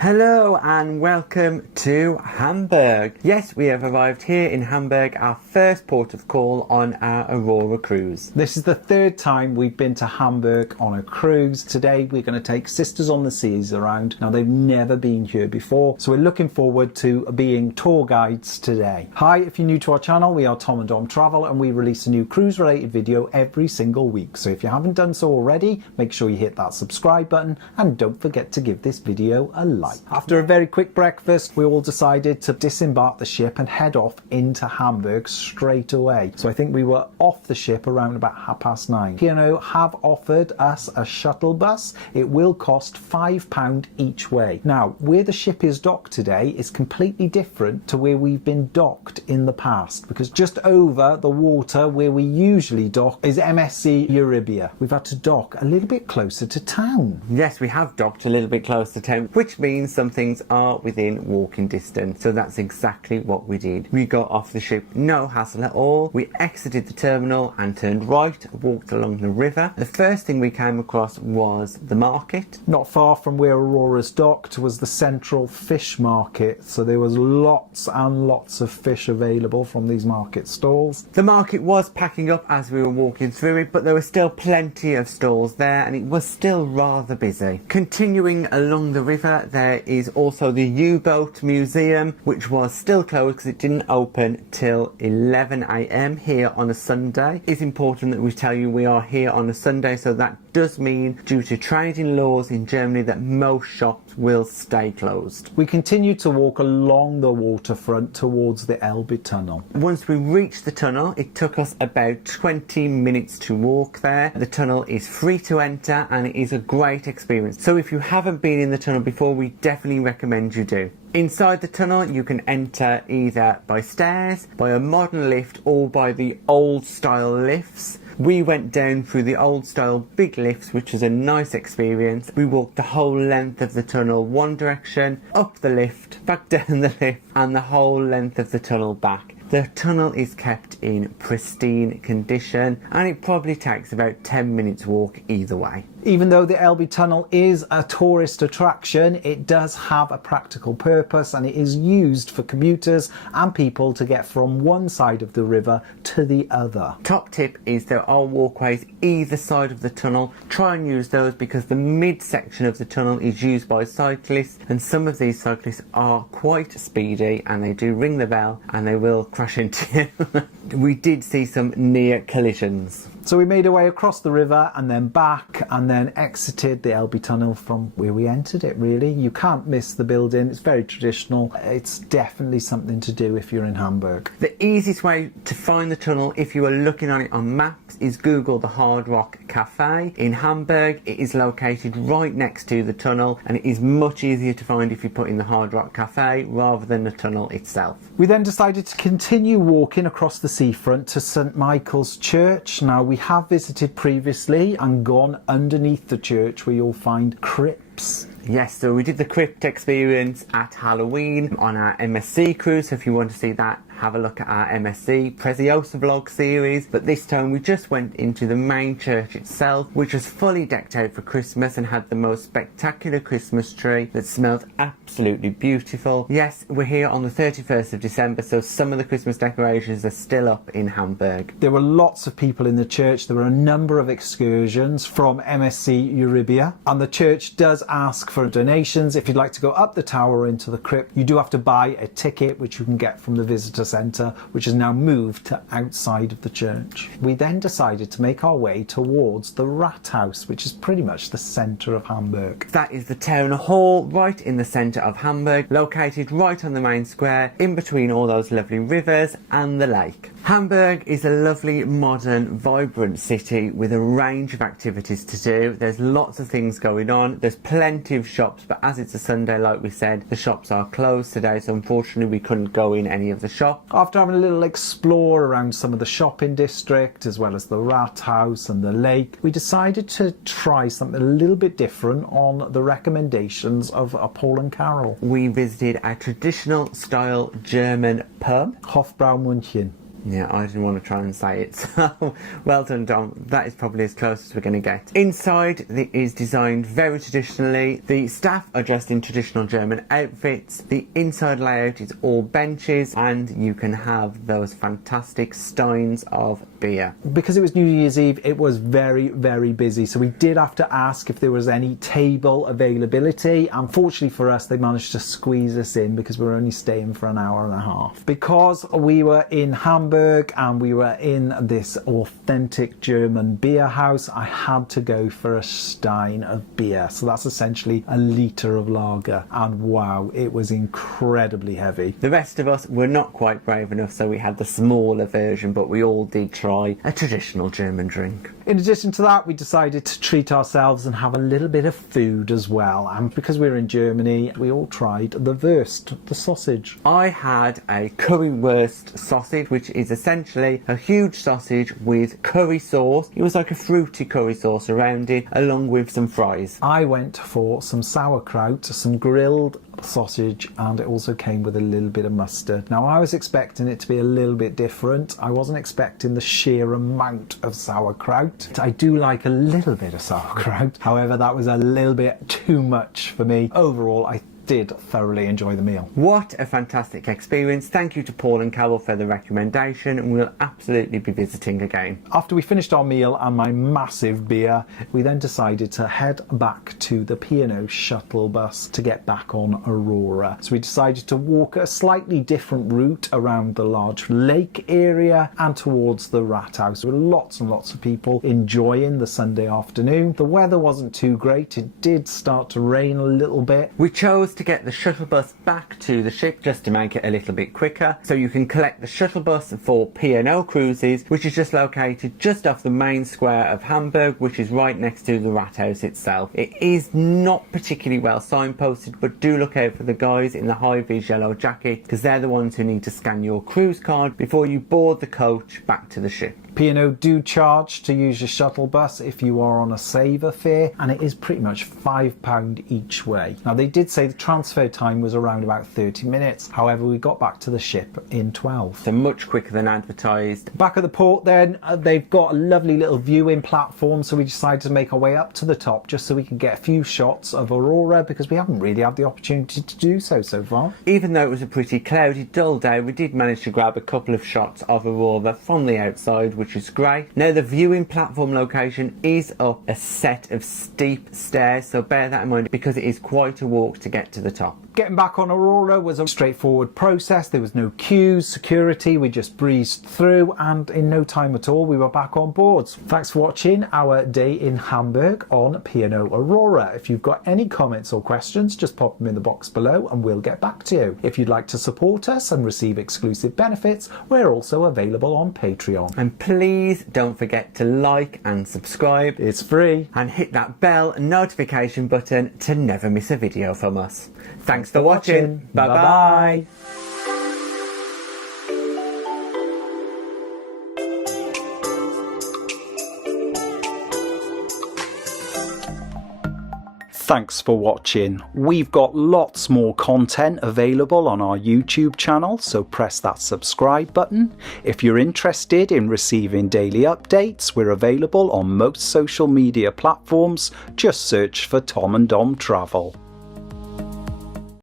Hello and welcome to Hamburg. Yes, we have arrived here in Hamburg, our first port of call on our Aurora Cruise. This is the third time we've been to Hamburg on a cruise. Today we're going to take Sisters on the Seas around. Now they've never been here before, so we're looking forward to being tour guides today. Hi, if you're new to our channel, we are Tom and Dom Travel and we release a new cruise related video every single week. So if you haven't done so already, make sure you hit that subscribe button and don't forget to give this video a like. After a very quick breakfast, we all decided to disembark the ship and head off into Hamburg straight away. So I think we were off the ship around about 9:30. P&O have offered us a shuttle bus. It will cost £5 each way. Now, where the ship is docked today is completely different to where we've been docked in the past, because just over the water where we usually dock is MSC Euribia. We've had to dock a little bit closer to town. Yes, we have docked a little bit closer to town, which means some things are within walking distance. So that's exactly what we did. We got off the ship, no hassle at all. We exited the terminal and turned right, walked along the river. The first thing we came across was the market. Not far from where Aurora's docked was the central fish market. So there was lots and lots of fish available from these market stalls. The market was packing up as we were walking through it, but there were still plenty of stalls there and it was still rather busy. Continuing along the river, there is also the U-boat museum, which was still closed because it didn't open till 11 AM here on a Sunday. It's important that we tell you we are here on a Sunday, so that does mean, due to trading laws in Germany, that most shops will stay closed. We continued to walk along the waterfront towards the Elbe Tunnel. Once we reached the tunnel, it took us about 20 minutes to walk there. The tunnel is free to enter and it is a great experience. So if you haven't been in the tunnel before, we definitely recommend you do. Inside the tunnel you can enter either by stairs, by a modern lift or by the old style lifts. We went down through the old style big lifts, which was a nice experience. We walked the whole length of the tunnel one direction, up the lift, back down the lift and the whole length of the tunnel back. The tunnel is kept in pristine condition and it probably takes about 10 minutes walk either way. Even though the Elbe Tunnel is a tourist attraction, it does have a practical purpose and it is used for commuters and people to get from one side of the river to the other. Top tip is there are walkways either side of the tunnel. Try and use those because the mid-section of the tunnel is used by cyclists and some of these cyclists are quite speedy and they do ring the bell and they will crash into you. We did see some near collisions. So we made our way across the river and then back and then exited the Elbe Tunnel from where we entered it, really. You can't miss the building. It's very traditional. It's definitely something to do if you're in Hamburg. The easiest way to find the tunnel, if you are looking on it on maps, is Google the Hard Rock Cafe in Hamburg. It is located right next to the tunnel and it is much easier to find if you put in the Hard Rock Cafe rather than the tunnel itself. We then decided to continue walking across the seafront to St Michael's Church. Now, we have visited previously and gone underneath the church where you'll find crypts. Yes, so we did the crypt experience at Halloween on our MSC cruise. So if you want to see that, have a look at our MSC Preziosa vlog series. But this time we just went into the main church itself, which was fully decked out for Christmas and had the most spectacular Christmas tree that smelled absolutely beautiful. Yes, we're here on the 31st of December, so some of the Christmas decorations are still up in Hamburg. There were lots of people in the church. There were a number of excursions from MSC Euribia, and the church does ask for donations. If you'd like to go up the tower into the crypt, you do have to buy a ticket, which you can get from the visitor centre, which has now moved to outside of the church. We then decided to make our way towards the Rathaus, which is pretty much the centre of Hamburg. That is the town hall right in the centre of Hamburg, located right on the main square, in between all those lovely rivers and the lake. Hamburg is a lovely, modern, vibrant city with a range of activities to do. There's lots of things going on. There's plenty of shops, but as it's a Sunday, like we said, the shops are closed today, so unfortunately we couldn't go in any of the shops. After having a little explore around some of the shopping district, as well as the Rathaus and the lake, we decided to try something a little bit different on the recommendations of a Paul and Carol. We visited a traditional style German pub. Hofbraumunchen. Yeah, I didn't want to try and say it, so well done, Dom. That is probably as close as we're going to get. Inside, it is designed very traditionally. The staff are dressed in traditional German outfits. The inside layout is all benches, and you can have those fantastic steins of beer. Because it was New Year's Eve, it was very, very busy, so we did have to ask if there was any table availability. Unfortunately for us, they managed to squeeze us in because we were only staying for an hour and a half. Because we were in Hamburg and we were in this authentic German beer house, I had to go for a stein of beer. So that's essentially a litre of lager, and wow, it was incredibly heavy. The rest of us were not quite brave enough, so we had the smaller version, but we all did try a traditional German drink. In addition to that, we decided to treat ourselves and have a little bit of food as well. And because we were in Germany, we all tried the Wurst, the sausage. I had a currywurst sausage, which is essentially a huge sausage with curry sauce. It was like a fruity curry sauce around it, along with some fries. I went for some sauerkraut, some grilled sausage, and it also came with a little bit of mustard. Now, I was expecting it to be a little bit different. I wasn't expecting the sheer amount of sauerkraut. I do like a little bit of sauerkraut. However, that was a little bit too much for me. Overall, I did thoroughly enjoy the meal. What a fantastic experience. Thank you to Paul and Carol for the recommendation, and we'll absolutely be visiting again. After we finished our meal and my massive beer, we then decided to head back to the P&O shuttle bus to get back on Aurora. So we decided to walk a slightly different route around the large lake area and towards the Rathaus. There were lots and lots of people enjoying the Sunday afternoon. The weather wasn't too great. It did start to rain a little bit. We chose to get the shuttle bus back to the ship just to make it a little bit quicker. So you can collect the shuttle bus for P&O Cruises, which is just located just off the main square of Hamburg, which is right next to the Rathaus itself. It is not particularly well signposted, but do look out for the guys in the high-vis yellow jacket, because they're the ones who need to scan your cruise card before you board the coach back to the ship. P&O do charge to use your shuttle bus if you are on a saver fare, and it is pretty much £5 each way. Now, they did say the transfer time was around about 30 minutes. However, we got back to the ship in 12. So much quicker than advertised. Back at the port then, they've got a lovely little viewing platform, so we decided to make our way up to the top just so we could get a few shots of Aurora, because we haven't really had the opportunity to do so far. Even though it was a pretty cloudy, dull day, we did manage to grab a couple of shots of Aurora from the outside, which is great. Now, the viewing platform location is up a set of steep stairs, so bear that in mind because it is quite a walk to get to the top. Getting back on Aurora was a straightforward process. There was no queues, security, we just breezed through, and in no time at all we were back on board. Thanks for watching our day in Hamburg on P&O Aurora. If you've got any comments or questions, just pop them in the box below and we'll get back to you. If you'd like to support us and receive exclusive benefits, we're also available on Patreon. And please don't forget to like and subscribe. It's free. And hit that bell notification button to never miss a video from us. Thanks for watching. Bye bye. Thanks for watching. We've got lots more content available on our YouTube channel, so press that subscribe button. If you're interested in receiving daily updates, we're available on most social media platforms. Just search for Tom and Dom Travel.